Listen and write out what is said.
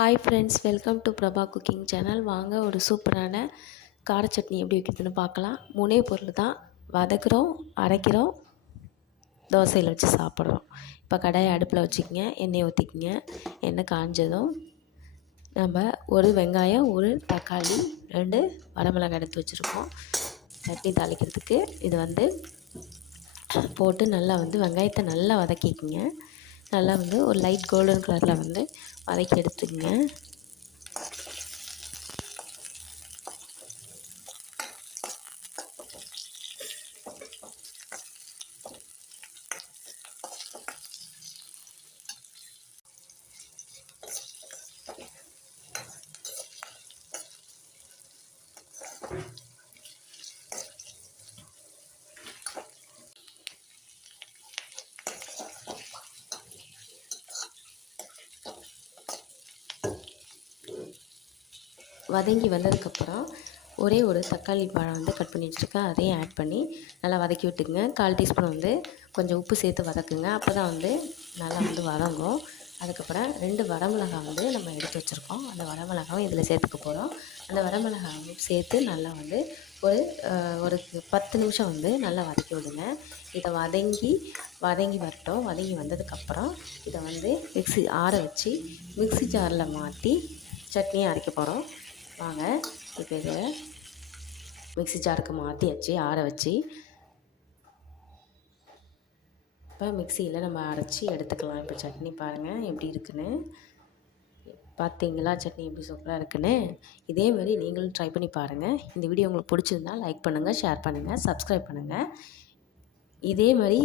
Hi friends welcome to Prabha cooking channel வாங்க ஒரு சூப்பரான கார சட்னி எப்படி வைக்கிறதுன்னு பார்க்கலாம். மூணே பொருள் தான். வதக்குறோம் அரைக்கிறோம் தோசையில் வச்சு சாப்பிட்றோம். இப்போ கடாயை அடுப்பில் வச்சுக்கிங்க எண்ணெய் ஊற்றிக்கிங்க எண்ணெய் காஞ்சதும் நம்ம ஒரு வெங்காயம் ஒரு தக்காளி ரெண்டு வரமிளகாய் எடுத்து வச்சுருக்கோம். சட்னி தாளிக்கிறதுக்கு இது வந்து போட்டு நல்லா வந்து வெங்காயத்தை நல்லா வதக்கிக்கிங்க. நல்லா வந்து ஒரு லைட் கோல்டன் கலரில் வந்து வதக்கி எடுத்துக்கங்க. வதங்கி வந்ததுக்கப்புறம் ஒரே ஒரு தக்காளி பழம் வந்து கட் பண்ணி வச்சுருக்கேன். அதையும் ஆட் பண்ணி நல்லா வதக்கி விட்டுக்குங்க. கால் டீஸ்பூன் வந்து கொஞ்சம் உப்பு சேர்த்து வதக்குங்க. அப்போ தான் வந்து நல்லா வந்து வதங்கும். அதுக்கப்புறம் ரெண்டு வரமிளகாய் வந்து நம்ம எடுத்து வச்சுருக்கோம். அந்த வரமிளகாவும் இதில் சேர்த்துக்க போகிறோம் அந்த வரமிளகாவும் சேர்த்து நல்லா வந்து ஒரு ஒரு பத்து நிமிஷம் வந்து நல்லா வதக்கி விடுங்க. இதை வதங்கி வதங்கி வரட்டும். வதங்கி வந்ததுக்கப்புறம் இதை வந்து மிக்ஸி ஆற வச்சு மிக்ஸி ஜாரில் மாற்றி சட்னியை அரைக்க போகிறோம் வாங்க இப்போ இதை மிக்ஸி ஜாருக்கு மாற்றி வச்சு ஆற வச்சு இப்போ மிக்சியில் நம்ம அரைச்சி எடுத்துக்கலாம். இப்போ சட்னி பாருங்கள் எப்படி இருக்குன்னு. பார்த்தீங்களா? சட்னி எப்படி சூப்பராக இருக்குன்னு. இதே மாதிரி நீங்களும் ட்ரை பண்ணி பாருங்கள் இந்த வீடியோ உங்களுக்கு பிடிச்சிருந்தா லைக் பண்ணுங்கள் ஷேர் பண்ணுங்கள் சப்ஸ்கிரைப் பண்ணுங்கள் இதே மாதிரி